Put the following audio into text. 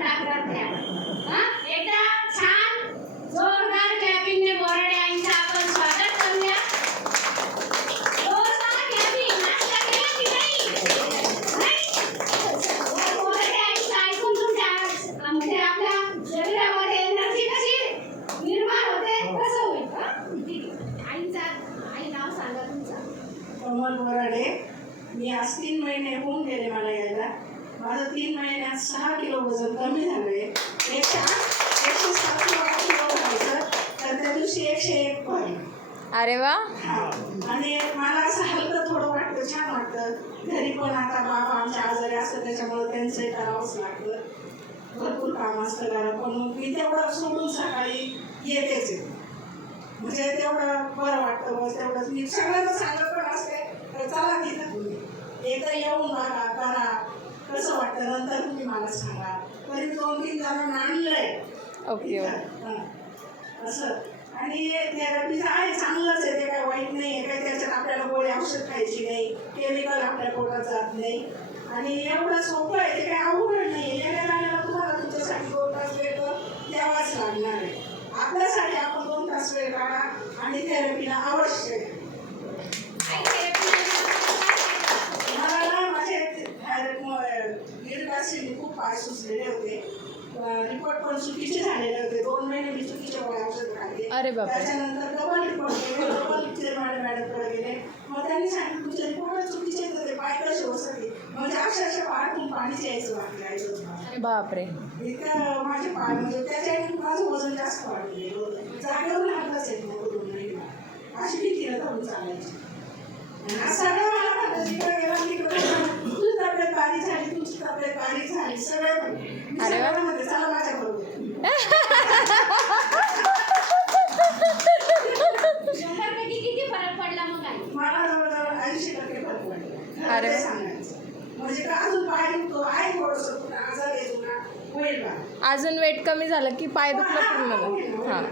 टाकतात त्या. एकदा छान जोरदार क्लॅपिंगने बोराडे आईंचं आपण स्वागत करूया. जोरदार क्लॅपिंग. नाश्ता केला की नाही? बोराडे आईंचं ऐकून तुमच्या म्हणजे आपल्या शरीरामध्ये एनर्जी कशी निर्माण होते कसं होईल? आई नाव सांगा तुमचं. कमल बोराडे. मी आज 3 महिने होऊन गेले मला यायला. माझं 3 महिन्यात 6 किलो वजन कमी झालंय. 107 किलो व्हायचं तर त्या दिवशी 101 पाहिलं. अरे वा. आणि मला असं हलकं थोडं वाटतं, छान वाटतं. घरी पण आता बाबा आमच्या आजारी असतं त्याच्यामुळे त्यांचंही करावंच लागतं. भरपूर काम असतं घरात पण मी तेवढं सोडून सकाळी येतेच. म्हणजे तेवढं बरं वाटतं. बस तेवढंच. मी सगळ्यांना सांगत पण असते तर चला तिथं तुम्ही एकदा येऊन बघा करा कसं वाटतं नंतर तुम्ही मला सांगा. तरी 2-3 जणांना आणलंय. ओके. असं आणि थेरपीचं आहे चांगलंच आहे. ते काय वाईट नाही आहे. काही त्याच्यात आपल्याला गोळी औषध खायची नाही. केमिकल आपल्या पोटात जात नाही. आणि एवढं सोपं आहे. ते काही अवघड नाही. येण्या जाण्याला तुम्हाला तुमच्यासाठी 2 तास वेळ तर द्यावाच लागणार आहे. आपल्यासाठी आपण 2 तास वेळ काढा आणि थेरपीला अवश्य द्या. मला ना माझे दीड तासांनी खूप पाय सुचलेले होते. रिपोर्ट पण चुकीचे झालेले होते. 2 महिने मी चुकीच्या गोळ्या औषध खाल्ले. अरे बापरे. त्याच्यानंतर डबल रिपोर्ट केले. डबल मॅडमकडे गेले. मग त्यांनी सांगितलं तुमचे रिपोर्ट चुकीचे होते. ते पाय कसे बसते म्हणजे अक्षरशः पायातून पाणीच यायचं बाकी राहायचं. बापरे. इतकं माझे पाय म्हणजे त्याच्याने माझं वजन जास्त वाढलेलं होतं. जागेवर राहतच येत नाही 2 महिने. अशी भीतीला धरून चालायची. सगळं मला म्हणतं तिकडे गेला तिकडे तुझी तब्येत बारीक झाली तुमची तब्येत बारीक झाली सगळे म्हणते चला माझ्या बरोबर. 100% किती फरक पडला मग आई? मला जवळजवळ 80% फरक पडला. अरे वा. सांगायचं म्हणजे का अजून पाय दुखतो आहे थोडंसं तुला आजार येतो ना होईल बा. अजून वेट कमी झालं की पाय दुखणं पूर्ण. हां.